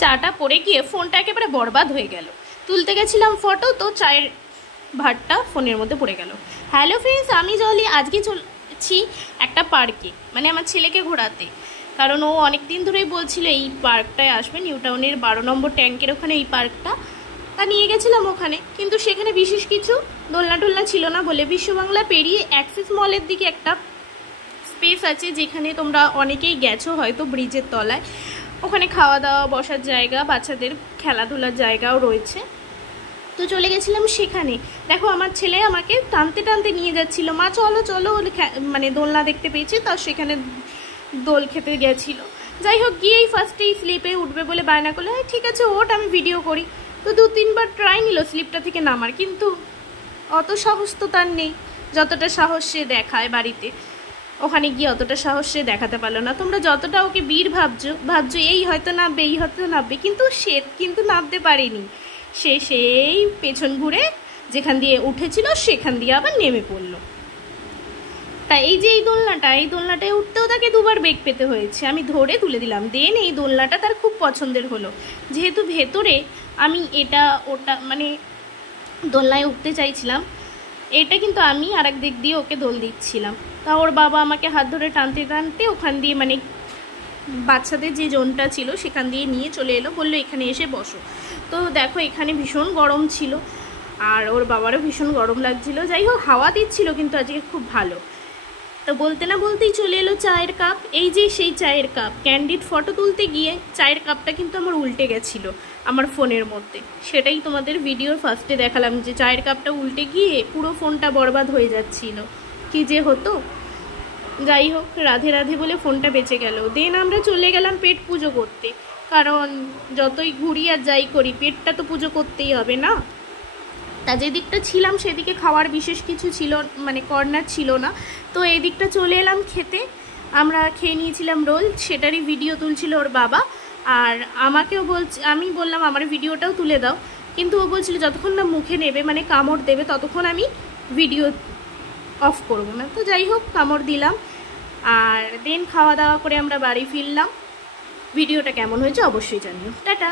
চাটা পড়ে গিয়ে ফোনটা একেবারে বরবাদ হয়ে গেল। তুলতে গেছিলাম ফটো, তো চায়ের ভাতটা ফোনের মধ্যে পড়ে গেল। হ্যালো ফ্রেন্ডস, আমি জলি। আজকে চলছি একটা পার্কে, মানে আমার ছেলেকে ঘোরাতে, কারণ ও অনেক দিন ধরেই বলছিল এই পার্কটায় আসবে, নিউ টাউনের 12 নম্বর ট্যাঙ্কের ওখানে এই পার্কটা। তা নিয়ে গেছিলাম ওখানে, কিন্তু সেখানে বিশেষ কিছু দোলনা টোলনা ছিল না বলে বিশ্ব বাংলা পেরিয়ে অ্যাক্সিস মলের দিকে একটা স্পেস আছে, যেখানে তোমরা অনেকেই গেছো হয়তো, ব্রিজের তলায়। ওখানে খাওয়া দাওয়া, বসার জায়গা, বাচ্চাদের খেলাধুলার জায়গাও রয়েছে। তো চলে গেছিলাম সেখানে। দেখো, আমার ছেলে আমাকে টানতে টানতে নিয়ে যাচ্ছিল, মা চলো চলো, মানে দোলনা দেখতে পেয়েছে, তাও সেখানে দোল খেতে গেছিলো। যাই হোক, গিয়েই ফার্স্টেই স্লিপে উঠবে বলে বায়না করলো, ঠিক আছে ওঠ, আমি ভিডিও করি। তো 2-3 বার ট্রাই নিল স্লিপটা থেকে নামার, কিন্তু অত সাহস তো তার নেই যতটা সাহস সে দেখায় বাড়িতে। ওখানে গিয়ে অতটা সাহস সে দেখাতে পারলো না। তোমরা যতটা ওকে বীর ভাবছো এই হয়তো নামবে, এই হয়তো নামবে, কিন্তু সে কিন্তু নামতে পারেনি। সে সেই পেছন ঘুরে যেখান দিয়ে উঠেছিল সেখান দিয়ে আবার নেমে পড়লো। তাই এই যে এই দোলনাটায় উঠতেও তাকে 2বার বেগ পেতে হয়েছে। আমি ধরে তুলে দিলাম। দেন এই দোলনাটা তার খুব পছন্দের হলো, যেহেতু ভেতরে আমি এটা ওটা মানে দোলনায় উঠতে চাইছিলাম, এটা কিন্তু আমি আর এক দিক দিয়ে ওকে দোল দিচ্ছিলাম। তা ওর বাবা আমাকে হাত ধরে টানতে টানতে ওখান দিয়ে, মানে বাচ্চাদের যে জোনটা ছিল সেখান দিয়ে নিয়ে চলে এলো, বললো এখানে এসে বসো। তো দেখো, এখানে ভীষণ গরম ছিল আর ওর বাবারও ভীষণ গরম লাগছিল। যাই হোক, হাওয়া দিচ্ছিল কিন্তু আজকে খুব ভালো। তো বলতে না বলতেই চলে এলো চায়ের কাপ। এই যে সেই চায়ের কাপ, ক্যান্ডিড ফটো তুলতে গিয়ে চায়ের কাপটা কিন্তু আমার উল্টে গেছিলো আমার ফোনের মধ্যে। সেটাই তোমাদের ভিডিওর ফার্স্টে দেখালাম, যে চায়ের কাপটা উল্টে গিয়ে পুরো ফোনটা বরবাদ হয়ে যাচ্ছিল, কি যে হতো। যাই হোক, রাধে রাধে বলে ফোনটা বেঁচে গেল। দেন আমরা চলে গেলাম পেট পুজো করতে, কারণ যতই ঘুরি আর যাই করি পেটটা তো পুজো করতেই হবে না। তা যে দিকটা ছিলাম সেদিকে খাওয়ার বিশেষ কিছু ছিল, মানে কর্নার ছিল না। তো এই দিকটা চলে এলাম খেতে। আমরা খেয়ে নিয়েছিলাম রোল, সেটারই ভিডিও তুলছিল ওর বাবা। আর আমাকেও আমি বললাম আমার ভিডিওটাও তুলে দাও, কিন্তু ও বলছিল যতক্ষণ না মুখে নেবে, মানে কামড় দেবে, ততক্ষণ আমি ভিডিও অফ করবো না। তো যাই হোক, কামড় দিলাম। আর দেন খাওয়া দাওয়া করে আমরা বাড়ি ফিরলাম। ভিডিওটা কেমন হয়েছে অবশ্যই জানিও। টাটা।